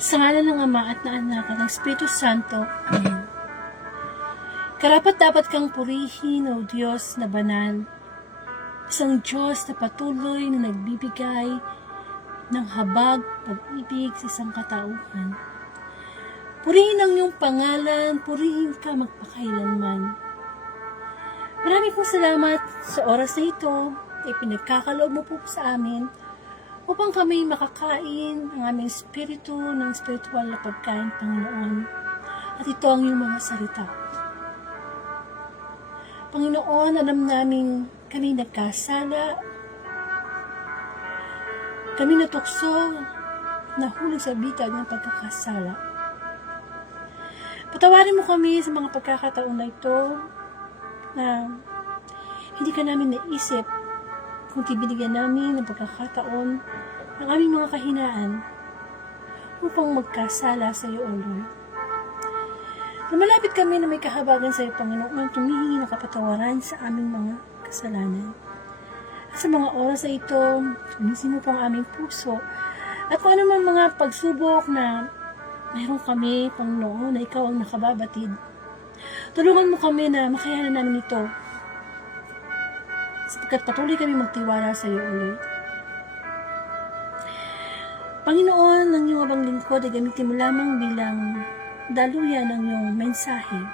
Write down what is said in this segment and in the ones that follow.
Sa ngalan ng Ama at ng Anak at ng Espiritu Santo. Amen. Karapat-dapat kang purihin, O Diyos na banal, isang Diyos na patuloy na nagbibigay ng habag, pag-ibig sa isang katauhan. Purihin ang iyong pangalan, purihin ka magpakailanman. Maraming pong salamat sa oras na ito, ay pinagkakaloob mo po sa amin, upang kami makakain ang aming espiritu ng spiritual na pagkain, Panginoon. At ito ang iyong mga salita. Panginoon, alam namin kami nagkasala, kami natukso, nahulog sa bitag ng pagkakasala. Patawarin mo kami sa mga pagkakataon na ito na hindi ka namin naisip kung tibinigyan namin ng pagkakataon ang aming mga kahinaan upang magkasala sa iyo, O Lord. Lumalapit kami na may kahabagan sa iyo, Panginoon, tumihingi ng kapatawaran sa aming mga kasalanan. At sa mga oras na ito, tumisin mo po ang aming puso. At kung ano man mga pagsubok na mayroon kami, Panginoon, na ikaw ang nakababatid, tulungan mo kami na makayanan namin ito. Sapagkat patuloy kami magtiwala sa iyo, O Lord. Panginoon, ang iyong abang lingkod ay gamitin mo lamang bilang daluyan ng iyong mensahe.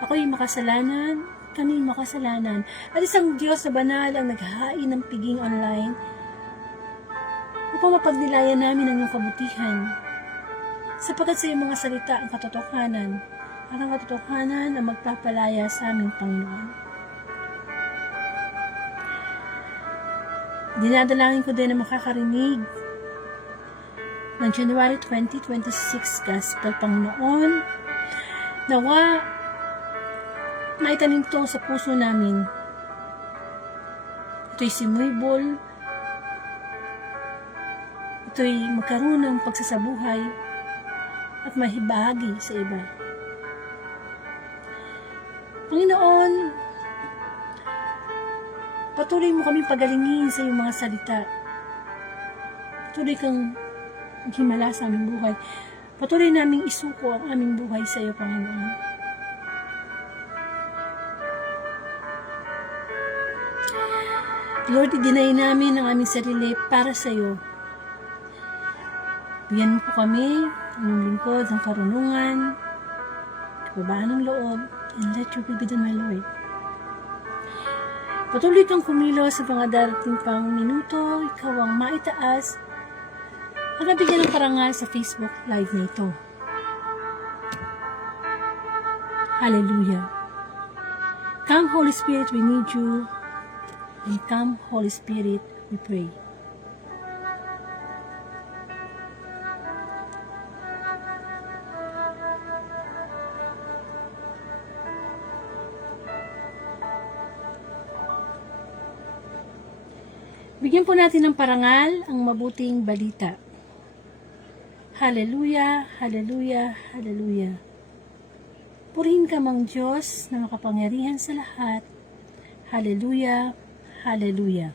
Ako'y makasalanan, kami makasalanan, at isang Diyos na banal ang naghahain ng piging online upang mapagnilayan namin ang iyong kabutihan. Sapagkat sa iyong mga salita ang katotohanan, at ang katotohanan ang magpapalaya sa aming Panginoon. Dinadalangin ko din na makakarinig ng January 2026 Gospel, Panginoon. Nawa, maitanim to sa puso namin. Ito'y sumibol. Ito'y magkaroon ng pagsasabuhay at mahibahagi sa iba. Panginoon, patuloy mo kami pagalingin sa iyong mga salita. Patuloy kang maghimala sa aming buhay. Patuloy naming isuko ang aming buhay sa iyo, Panginoon. Lord, i-deny namin ang aming sarili para sa iyo. Bigyan mo po kami, ang iyong lingkod, ng karunungan, kababaan ng loob, and let your will be done, my Lord. Patuloy kang kumilos sa mga darating pang minuto, ikaw ang maitaas at nabigyan ng parangal sa Facebook Live na ito. Hallelujah. Come, Holy Spirit, we need you. And come, Holy Spirit, we pray. Bigyan po natin ng parangal ang mabuting balita. Hallelujah, hallelujah, hallelujah. Purihin ka mang Diyos na makapangyarihan sa lahat. Hallelujah, hallelujah.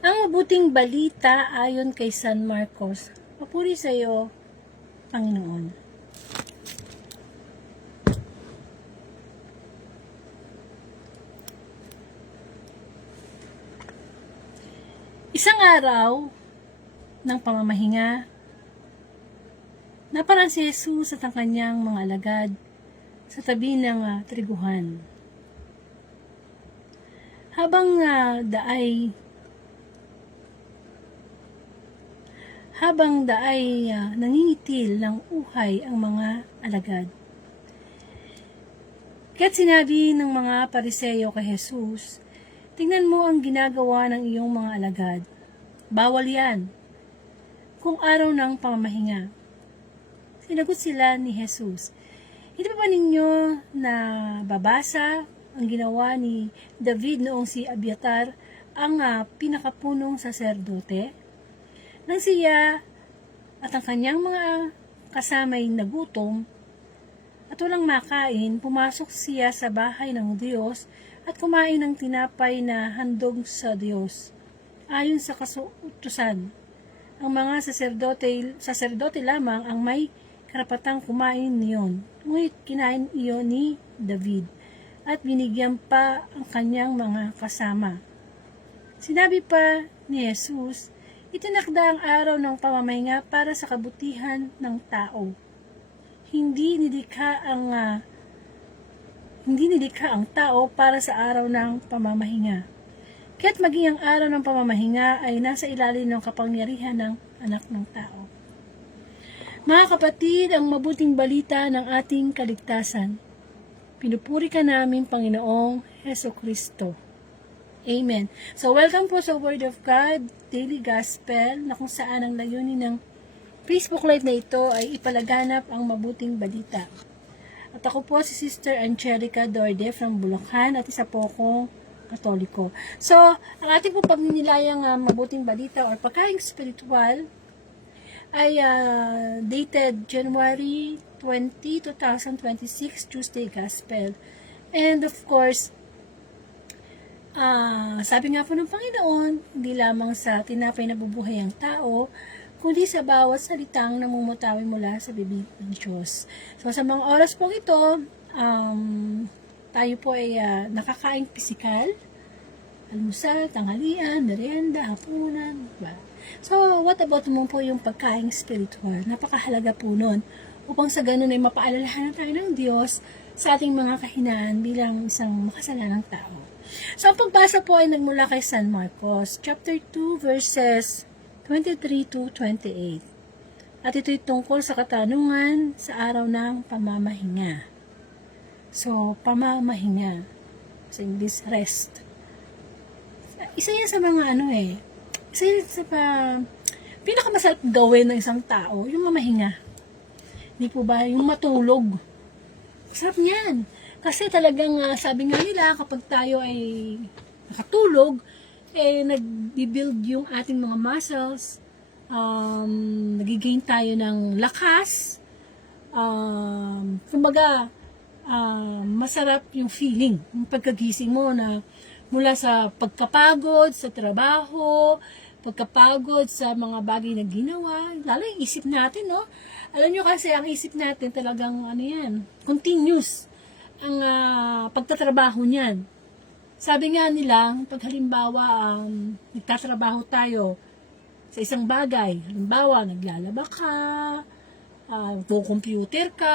Ang mabuting balita ayon kay San Marcos. Papuri sa iyo, Panginoon. Isang araw ng pamamahinga, naparaan si Jesus at ang kanyang mga alagad sa tabi ng triguhan. Habang daay nangingitil ng uhay ang mga alagad. Kaya't sinabi ng mga Pariseo kay Jesus, "Tingnan mo ang ginagawa ng iyong mga alagad. Bawal yan, kung araw ng pamamahinga." Sinagot sila ni Jesus, "Hindi ba ninyo na babasa ang ginawa ni David noong si Abiatar ang pinakapunong saserdote? Nang siya at ang kanyang mga kasamay nagutom at walang makain, pumasok siya sa bahay ng Diyos at kumain ng tinapay na handog sa Diyos. Ayon sa kasuutusan, ang mga saserdote lamang ang may karapatang kumain niyon. Ngunit kinain iyon ni David at binigyan pa ang kanyang mga kasama." Sinabi pa ni Jesus, "Itinakda ang araw ng pamamahinga para sa kabutihan ng tao. Hindi nilikha ang tao para sa araw ng pamamahinga. Kaya't maging ang araw ng pamamahinga ay nasa ilalim ng kapangyarihan ng anak ng tao." Mga kapatid, ang mabuting balita ng ating kaligtasan. Pinupuri ka namin, Panginoong Hesukristo. Amen. So, welcome po sa Word of God, Daily Gospel, na kung saan ang layunin ng Facebook Live na ito ay ipalaganap ang mabuting balita. At ako po si Sister Angelica Dorde from Bulacan at isa po akong Katoliko. So, ang ating po pagninilayang mabuting balita or pagkaing spiritual ay dated January 20, 2026, Tuesday Gospel. And of course, sabi nga po ng Panginoon, hindi lamang sa tinapay na bubuhay ang tao, kundi sa bawat salitang namumutawi mula sa bibig ng Diyos. So sa mga oras po ito, tayo po ay nakakaing pisikal, almusal, tanghalian, merienda, hapunan, diba? So, what about mo po yung pagkaing spiritual? Napakahalaga po nun upang sa ganun ay mapaalalahanan tayo ng Diyos sa ating mga kahinaan bilang isang makasalanang tao. So, ang pagbasa po ay nagmula kay San Marcos, chapter 2, verses 23 to 28. At ito'y tungkol sa katanungan sa araw ng pamamahinga. So, pamamahinga. Sa English, rest. Isa yan sa mga isa yan sa pinakamasarap gawin ng isang tao, yung mamahinga. Hindi po ba? Yung matulog. Masarap yan. Kasi talagang, sabi nga nila, kapag tayo ay nakatulog, nag-build yung ating mga muscles, nagigain tayo ng lakas, kumbaga, masarap yung feeling, yung pagkagising mo na mula sa pagkapagod sa trabaho, pagkapagod sa mga bagay na ginawa, lalo yung isip natin, no? Alam nyo kasi, ang isip natin talagang, continuous ang pagtatrabaho niyan. Sabi nga nila, pag halimbawa, nagtatrabaho tayo sa isang bagay, halimbawa, naglalaba ka, computer ka,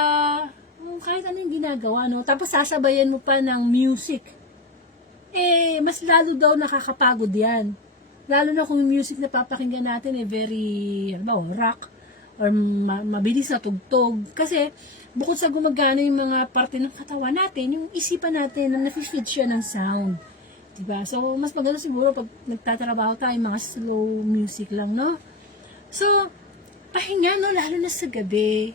kahit ano yung ginagawa, no? Tapos sasabayan mo pa ng music. Mas lalo daw nakakapagod yan. Lalo na kung yung music na papakinggan natin very, rock, or mabilis na tugtog. Kasi, bukod sa gumagana yung mga parte ng katawan natin, yung isipan natin, na nafe-feed siya ng sound. Diba? So, mas maganda siguro pag nagtatrabaho tayo, mga slow music lang, no? So, pahinga, no? Lalo na sa gabi.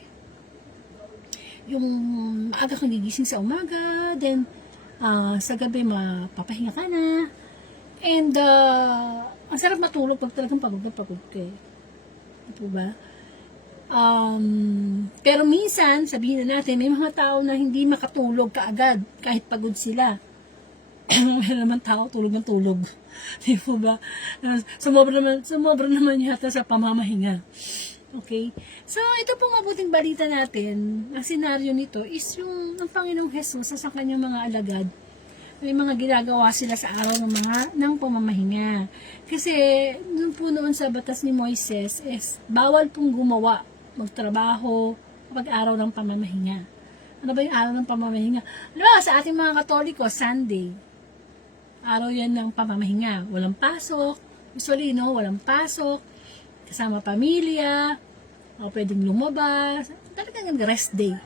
Yung maaga kang gigising sa umaga, then, sa gabi, mapapahinga ka na. And, ang sarap matulog pag talagang pagod ka. Diba ba? Pero minsan, sabihin na natin, may mga tao na hindi makatulog kaagad, kahit pagod sila. May naman tao, tulog ng tulog. Diba ba? Sumobra naman yata sa pamamahinga. Okay? So, ito pong mabuting balita natin, ang senaryo nito is yung ang Panginoong Jesus sa kanyang mga alagad. May mga ginagawa sila sa araw ng pamamahinga. Kasi, noon sa batas ni Moises is bawal pong gumawa, magtrabaho, kapag araw ng pamamahinga. Ano ba yung araw ng pamamahinga? Sa ating mga Katoliko, Sunday. Araw yan ng pamamahinga. Walang pasok. Usually, walang pasok. Kasama pamilya, o pwedeng lumabas, talagang rest day,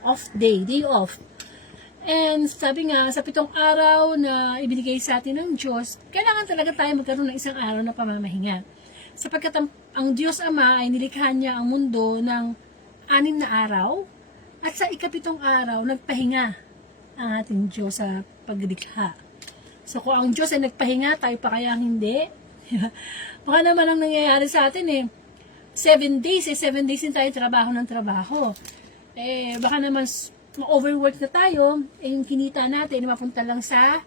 off day, day off. And sabi nga, sa 7 araw na ibinigay sa atin ng Diyos, kailangan talaga tayo magkaroon ng isang araw na pamamahinga. Sapagkat ang Diyos Ama ay nilikha niya ang mundo ng 6 na araw, at sa 7 araw, nagpahinga ang ating Diyos sa paglikha. So kung ang Diyos ay nagpahinga, tayo pa kaya hindi? Baka naman ang nangyayari sa atin 7 days din tayo trabaho ng trabaho. Baka naman ma-overwork na tayo, yung kinita natin mapunta lang sa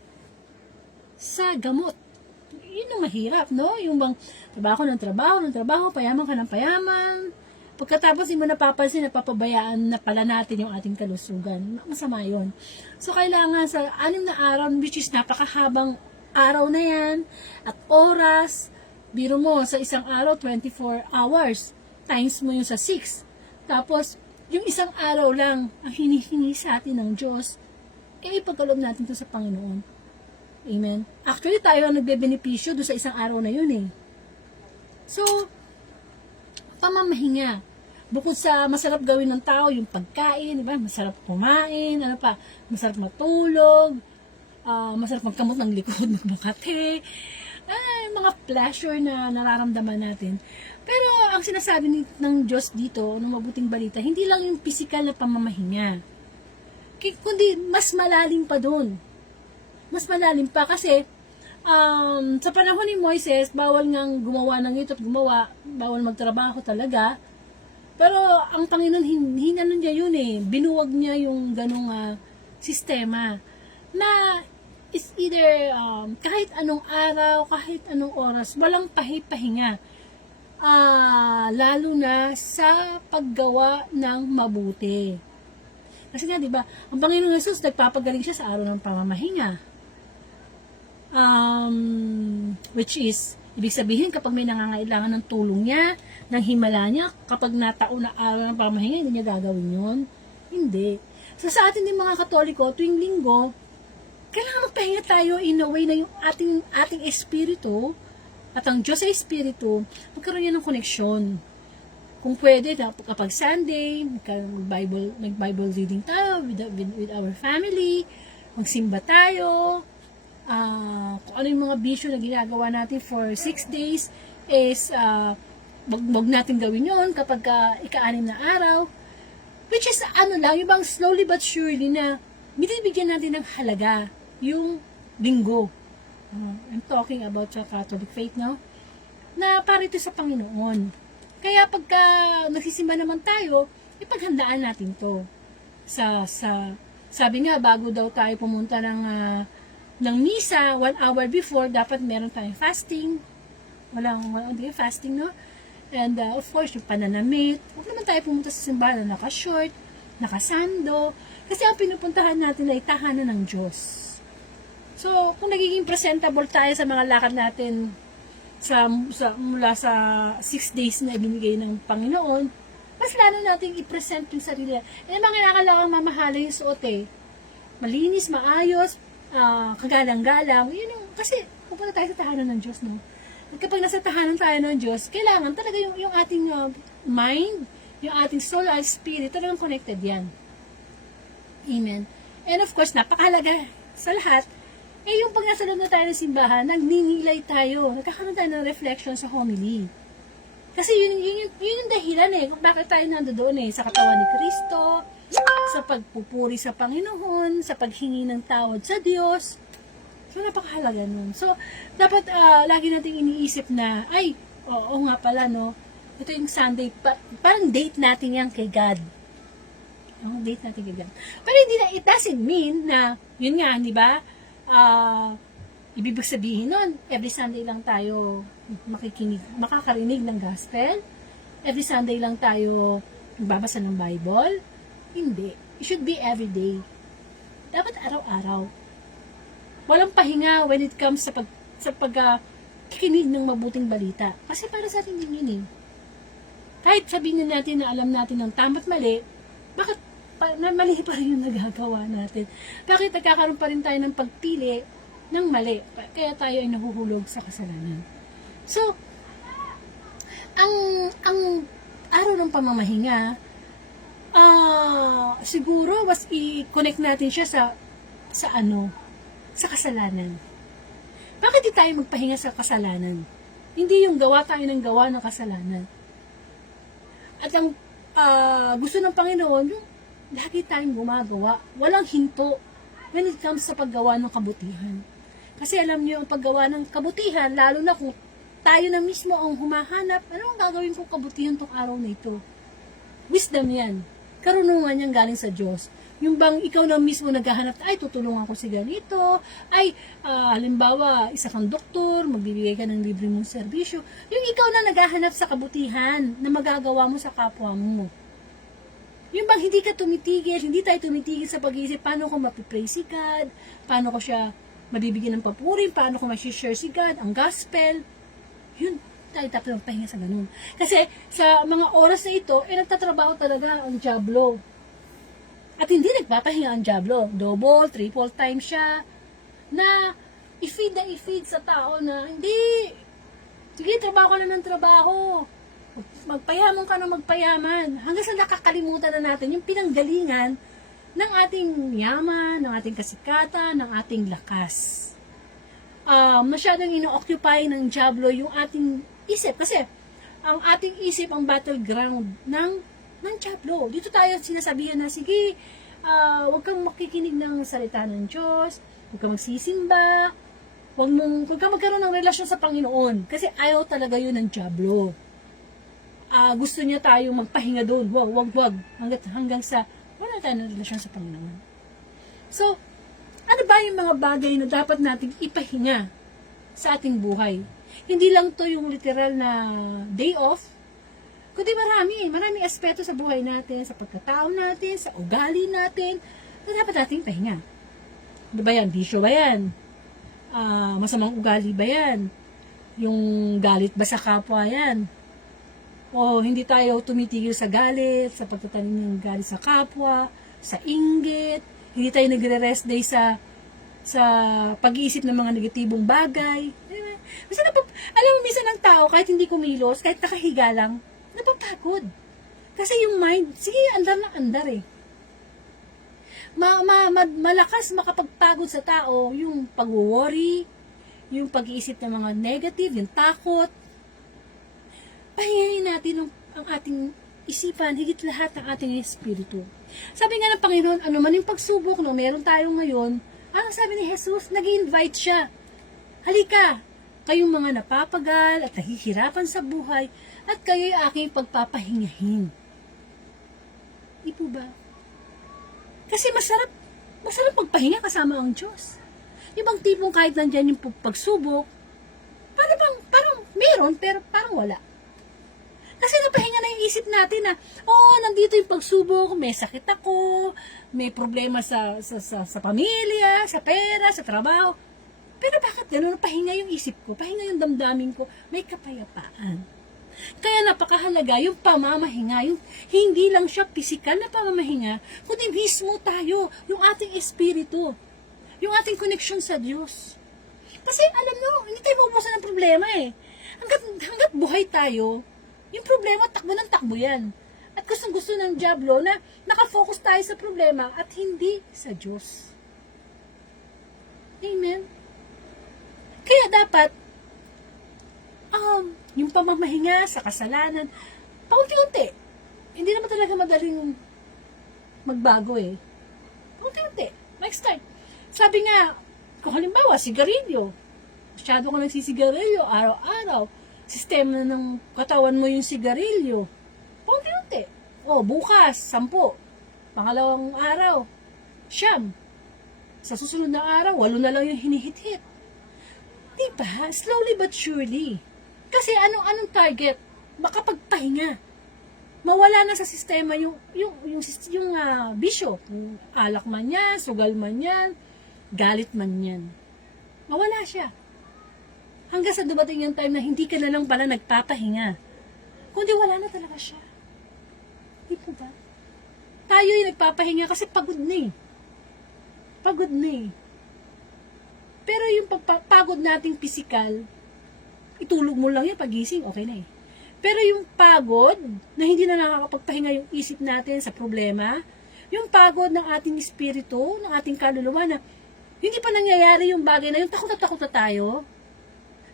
gamot. Yun ang mahirap, no? Yung bang trabaho ng trabaho, payaman ka ng payaman. Pagkatapos hindi mo napapansin, napapabayaan na pala natin yung ating kalusugan. Masama yun. So kailangan sa 6 na araw, which is napakahabang araw na yan, at oras, biro mo, sa isang araw, 24 hours, times mo yung sa 6. Tapos, yung isang araw lang, ang hinihingi sa atin ng Diyos, ipagkaloob natin to sa Panginoon. Amen? Actually, tayo ang nagbe-benepisyo doon sa isang araw na yun So, pamamahinga. Bukod sa masarap gawin ng tao, yung pagkain, diba? Masarap kumain, masarap matulog, masarap magkamot ng likod, magmakate, mga pleasure na nararamdaman natin. Pero ang sinasabi ng Diyos dito, ng mabuting balita, hindi lang yung physical na pamamahinga, kundi mas malalim pa doon. Mas malalim pa kasi sa panahon ni Moises, bawal ngang gumawa ng ito at bawal magtrabaho talaga. Pero ang Panginoon, hinano niya yun binuwag niya yung ganong sistema na is either kahit anong araw, kahit anong oras, walang pahinga. Lalo na sa paggawa ng mabuti. Kasi nga, di ba, ang Panginoong Jesus, nagpapagaling siya sa araw ng pamamahinga. Which is, ibig sabihin, kapag may nangangailangan ng tulong niya, ng himala niya, kapag nataon na araw ng pamamahinga, hindi niya gagawin yun? Hindi. So, sa atin din mga Katoliko, tuwing linggo, kailangan magpahinga tayo in a way na yung ating espiritu at ang Diyos ay espiritu, magkaroon yan ng koneksyon. Kung pwede, kapag Sunday, mag-Bible reading tayo with our family, magsimba tayo, kung ano yung mga bisyo na ginagawa natin for 6 days is, wag natin gawin yun kapag ika-6 na araw, which is yung bang slowly but surely na binibigyan natin ng halaga yung linggo. I'm talking about sa Catholic faith, no? Na para ito sa Panginoon. Kaya pagka nagsisimba naman tayo, ipaghandaan natin to. Sabi nga, bago daw tayo pumunta ng misa, 1 hour before, dapat meron tayong fasting. Walang fasting, no? And of course, yung pananamit. Huwag naman tayo pumunta sa simbahan na naka-short, naka-sando. Kasi ang pinupuntahan natin ay tahanan ng Diyos. So, kung nagiging presentable tayo sa mga lakad natin mula sa 6 days na ibinigay ng Panginoon, mas lalo natin i-present yung sarili. Mga kinakailangan mamahalin yung suot malinis, maayos, kagalang-galang. Kasi pupunta tayo sa tahanan ng Diyos, no? At kapag nasa tahanan tayo ng Diyos, kailangan talaga yung ating mind, yung ating soul and spirit, talagang connected yan. Amen. And of course, napakahalaga sa lahat, yung pag nasa loob na tayo ng simbahan, nagninilay tayo, nagkakaroon tayo ng reflection sa homily. Kasi yun yung dahilan kung bakit tayo nandoon sa katawan ni Kristo, sa pagpupuri sa Panginoon, sa paghingi ng tawad sa Diyos. So, napakahalaga nun. So, dapat lagi nating iniisip na, oo nga pala, no, ito yung Sunday, parang date natin yan kay God. Date natin kay God. Pero hindi na, it doesn't mean na, yun nga, di ba, ibig sabihin nun, every Sunday lang tayo makakarinig ng gospel. every Sunday lang tayo nagbabasa ng Bible. Hindi. It should be every day. Dapat araw-araw. Walang pahinga when it comes sa kikinig ng mabuting balita. Kasi para sa atin din yun eh. Kahit sabihin natin na alam natin ng tama't mali, bakit mali pa rin yung nagagawa natin? Bakit nagkakaroon pa rin tayo ng pagpili ng mali? Kaya tayo ay nahuhulog sa kasalanan. So, ang araw ng pamamahinga, siguro mas i-connect natin siya sa kasalanan. Bakit di tayo magpahinga sa kasalanan? Hindi yung gawa tayo ng gawa ng kasalanan. At ang gusto ng Panginoon, yung lagi tayong gumagawa, walang hinto when it comes sa paggawa ng kabutihan. Kasi alam niyo, ang paggawa ng kabutihan, lalo na kung tayo na mismo ang humahanap, ano ang gagawin kong kabutihan tong araw na ito? Wisdom yan. Karunungan yan galing sa Diyos. Yung bang ikaw na mismo naghahanap, ay tutulungan ko si ganito, ay halimbawa, isa kang doktor, magbibigay ka ng libre mong serbisyo, yung ikaw na naghahanap sa kabutihan na magagawa mo sa kapwa mo. Yung bang hindi ka tumitigil, hindi tayo tumitigil sa pag-iisip, paano ko mapipray si God, paano ko siya mabibigyan ng papuri, paano ko masishare si God, ang gospel, yun, tayo dapat magpahinga sa ganun. Kasi sa mga oras na ito, nagtatrabaho talaga ang dyablo. At hindi nagpapahinga ang dyablo. Double, triple time siya na i-feed sa tao na hindi. Sige, trabaho ka na ng trabaho. Magpayaman ka na magpayaman. Hanggang sa nakakalimutan na natin yung pinanggalingan ng ating yaman, ng ating kasikatan, ng ating lakas. Masyadong ino-occupy ng dyablo yung ating isip. Kasi ang ating isip ang battleground ng dyablo. Dito tayo sinasabihan na, sige, huwag kang makikinig ng salita ng Diyos, huwag kang magsisimba, huwag kang magkaroon ng relasyon sa Panginoon. Kasi ayaw talaga yun ng dyablo. Gusto niya tayong magpahinga doon. Wag. Hanggang sa wala tayong relasyon sa Panginoon. So, ano ba yung mga bagay na dapat nating ipahinga sa ating buhay? Hindi lang to yung literal na day off, kundi maraming aspeto sa buhay natin, sa pagkatao natin, sa ugali natin, na dapat nating pahinga. Ano ba yan? Bisyo ba yan? Masamang ugali ba yan? Yung galit ba sa kapwa yan? O hindi tayo tumitigil sa galit, sa pagtatanim ng galit sa kapwa, sa inggit, hindi tayo nagre-rest day sa pag-iisip ng mga negatibong bagay. Alam mo, minsan ng tao, kahit hindi kumilos, kahit nakahiga lang, napapagod. Kasi yung mind, sige, andar na andar eh. Malakas makapagpagod sa tao yung pag-worry, yung pag-iisip ng mga negative, yung takot. Pahingahin natin ang ating isipan, higit lahat ang ating espiritu. Sabi nga ng Panginoon, ano man yung pagsubok no meron tayo ngayon, sabi ni Jesus, nag-invite siya. Halika, kayong mga napapagal at nahihirapan sa buhay, at kayo'y aking pagpapahingahin. Di po ba? Kasi masarap magpahinga kasama ang Diyos. Yung bang tipong kahit nandyan yung pagsubok, parang meron, pero parang wala. Kasi napahinga na yung isip natin na, nandito yung pagsubok, may sakit ako, may problema sa pamilya, sa pera, sa trabaho. Pero bakit gano'n? Pahinga yung isip ko, pahinga yung damdamin ko, may kapayapaan. Kaya napakahalaga yung pamamahinga, yung hindi lang siya pisikal na pamamahinga, kundi mismo tayo, yung ating espiritu, yung ating koneksyon sa Diyos. Kasi alam mo, hindi tayo mabubusan ng problema eh. Hanggat buhay tayo, yung problema, takbo ng takbo yan. At gustong-gusto ng dyablo na nakafocus tayo sa problema at hindi sa Diyos. Amen? Kaya dapat, yung pamamahinga sa kasalanan, paunti-unti. Hindi naman talaga madaling magbago eh. Paunti-unti. Mag-start. Sabi nga, kung halimbawa, sigarilyo. Masyado ka nagsisigarilyo araw-araw. Sistema ng katawan mo yung sigarilyo. Paunti-unti. Bukas, 10. Pangalawang araw, 9. Sa susunod na araw, 8 na lang yung hinihit-hit. Diba? Slowly but surely. Kasi anong target? Makapagpahinga. mawala na sa sistema yung bisyo. Yung alak man yan, sugal man yan, galit man yan. Mawala siya. Hanggang sa dumating yung time na hindi ka na lang pala nagpapahinga. Kundi wala na talaga siya. Di po ba? Tayo yung nagpapahinga kasi pagod na eh. Pagod na eh. Pero yung pagpapagod nating physical, itulog mo lang yan, pagising, okay na eh. Pero yung pagod, na hindi na nakakapagpahinga yung isip natin sa problema, yung pagod ng ating espiritu, ng ating kaluluwa na hindi pa nangyayari yung bagay na yung takot na takot na tayo.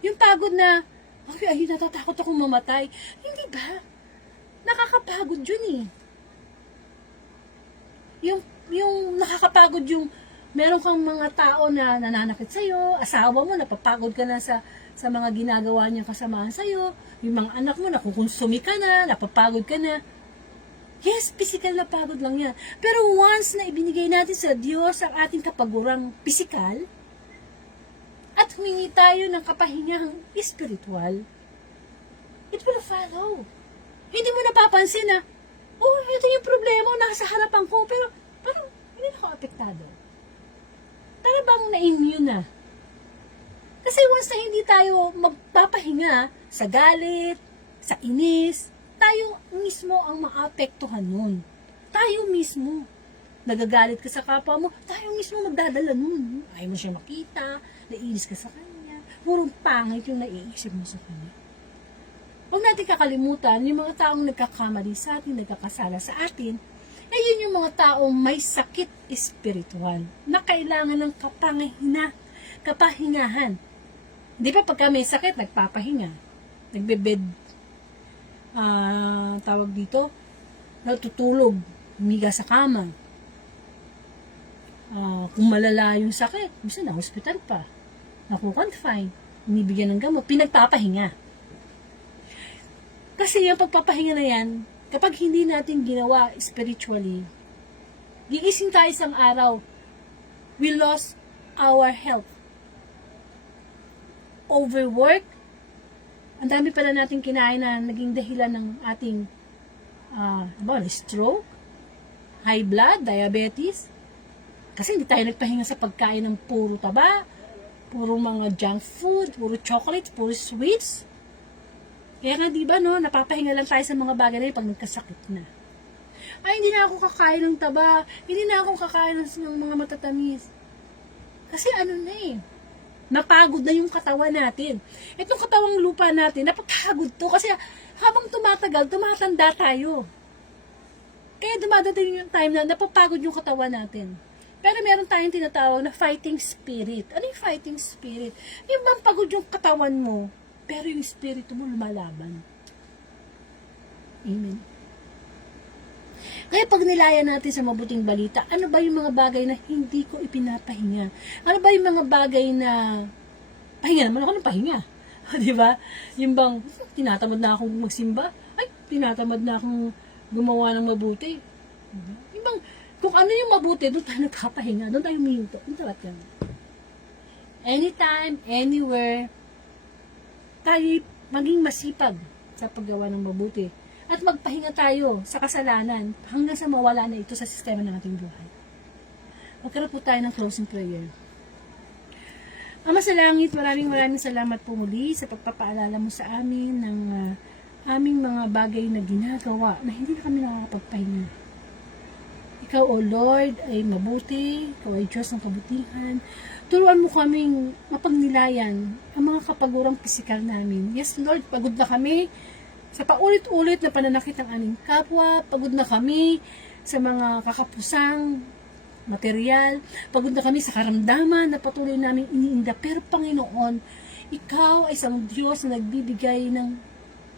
Yung pagod na, ay, natatakot akong mamatay. Hindi ba? Nakakapagod yun eh. Yung nakakapagod yung meron kang mga tao na nananakit sa'yo, asawa mo, napapagod ka na sa mga ginagawa niyang kasamaan sa'yo, yung mga anak mo, nakukonsumi ka na, napapagod ka na. Yes, physical na pagod lang yan. Pero once na ibinigay natin sa Diyos ang ating kapagurang physical, at humingi tayo ng kapahingahang spiritual, it will follow. Hindi mo napapansin na, oh, ito yung problema, nasa harapan ko, pero parang hindi na ako apektado. Para bang na-immune na? Kasi once na hindi tayo magpapahinga sa galit, sa inis, tayo mismo ang maapektuhan nun. Tayo mismo. Nagagalit ka sa kapwa mo, tayo mismo magdadala nun. Ayaw mo siya makita, naiinis ka sa kanya, purong pangit yung naiisip mo sa kanya. Huwag natin kakalimutan, yung mga taong nagkakamali sa atin, nagkakasala sa atin, ay yun yung mga taong may sakit espiritual na kailangan ng kapahingahan. Di ba pagka may sakit, nagpapahinga, nagbebed, tawag dito, natutulog, humiga sa kama. Kung malala yung sakit, minsan na hospital pa, naku-confine, inibigyan ng gamot, pinagpapahinga. Kasi yung pagpapahinga na yan, kapag hindi natin ginawa spiritually, gigising tayo isang araw, we lost our health. Overwork, ang dami pala natin kinain na naging dahilan ng ating stroke, high blood, diabetes. Kasi hindi tayo nagpahinga sa pagkain ng puro taba, puro mga junk food, puro chocolates, puro sweets. Kaya nga diba no, napapahinga lang tayo sa mga bagay na yun pag nagkasakit na. Ay, hindi na ako kakain ng taba, hindi na ako kakain ng mga matatamis. Kasi ano na eh, napagod na yung katawan natin. Itong katawang lupa natin, napapagod to kasi habang tumatagal, tumatanda tayo. Kaya dumadating yung time na napapagod yung katawan natin. Pero meron tayong tinatawag na fighting spirit. Ano yung fighting spirit? Yung bang pagod yung katawan mo, pero yung espiritu mo lumalaban. Amen. Kaya pag nilaya natin sa mabuting balita, ano ba yung mga bagay na hindi ko ipinapahinga? Ano ba yung mga bagay na pahinga naman ako ng pahinga? Di ba? Yung bang tinatamad na akong magsimba? Ay, tinatamad na akong gumawa ng mabuti. Yung bang kung ano yung mabuti, doon tayo nagpapahinga, doon tayo minto. Doon tayo anytime, anywhere, tayo maging masipag sa paggawa ng mabuti. At magpahinga tayo sa kasalanan hanggang sa mawala na ito sa sistema ng ating buhay. Magkaroon po tayo ng closing prayer. Ama sa langit, maraming salamat po muli sa pagpapaalala mo sa amin ng aming mga bagay na ginagawa na hindi na kami nakakapagpahinga. Ikaw, O Lord, ay mabuti. Ikaw ay Diyos ng kabutihan. Turuan mo kaming mapagnilayan ang mga kapagurang pisikal namin. Yes, Lord, pagod na kami sa paulit-ulit na pananakit ng aming kapwa. Pagod na kami sa mga kakapusang material. Pagod na kami sa karamdaman na patuloy namin iniinda. Pero Panginoon, Ikaw ay isang Diyos na nagbibigay ng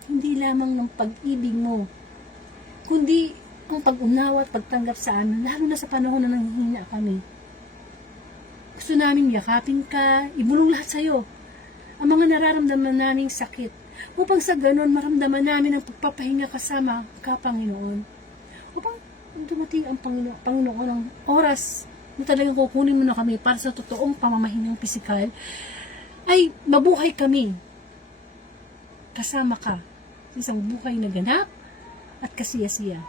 hindi lamang ng pag-ibig mo, kundi ang pag-unawa at pagtanggap sa amin, lalo na sa panahon na nanghihina kami. Gusto namin yakapin ka, ibulong lahat sa'yo, ang mga nararamdaman naming sakit, upang sa ganon maramdaman namin ang pagpapahinga kasama ka, Panginoon. Upang dumating ang Panginoon ang oras na talagang kukunin mo na kami para sa totoong pamamahinang pisikal, ay mabuhay kami kasama ka sa isang buhay na ganap at kasiya-siya.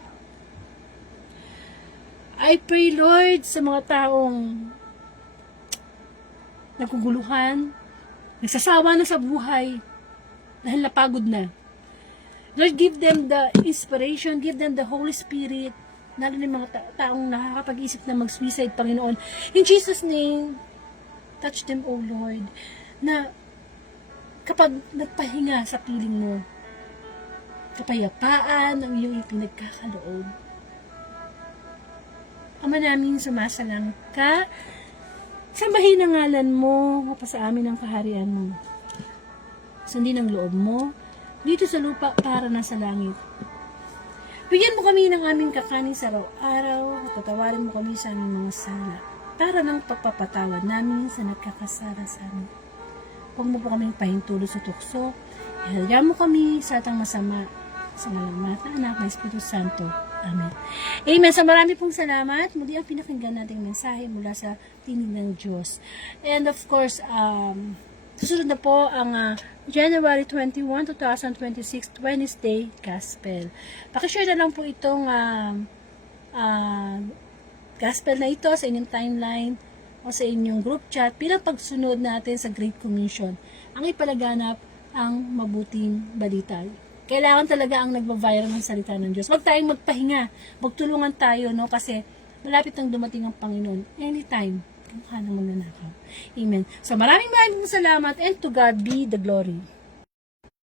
I pray, Lord, sa mga taong naguguluhan, nagsasawa na sa buhay, dahil napagod na. Lord, give them the inspiration, give them the Holy Spirit, lalo na yung mga taong nakakapag-isip na mag-suicide, Panginoon. In Jesus' name, touch them, O Lord, na kapag nagpahinga sa piling mo, kapayapaan ang iyong ipinagkakaloob. Ama namin, sumasalang ka, sambahin ang ngalan mo, mapasa amin ang kaharian mo. Sundin ang loob mo, dito sa lupa para nasa langit. Bigyan mo kami ng aming kakanin sa araw-araw at patawarin mo kami sa aming mga sala para ng pagpapatawad namin sa nagkakasala sa amin. Huwag mo po kaming pahintulo sa tukso. Ihalga mo kami sa atang masama sa ngalang mata, anak, ng Espiritu Santo. Amen. Amen. So marami pong salamat. Muli ang pinakinggan nating mensahe mula sa tinig ng Diyos. And of course, susunod na po ang January 21, 2026, Wednesday Gospel. Pakishare na lang po itong Gospel na ito sa inyong timeline o sa inyong group chat bilang pagsunod natin sa Great Commission. Ang ipalaganap ang mabuting balita. Kailangan talaga ang nagba-viral ng salita ng Diyos. Huwag tayong magpahinga. Magtulungan tayo, no? Kasi malapit nang dumating ang Panginoon. Anytime. Kamukha ng magnanakaw. Amen. So maraming salamat and to God be the glory.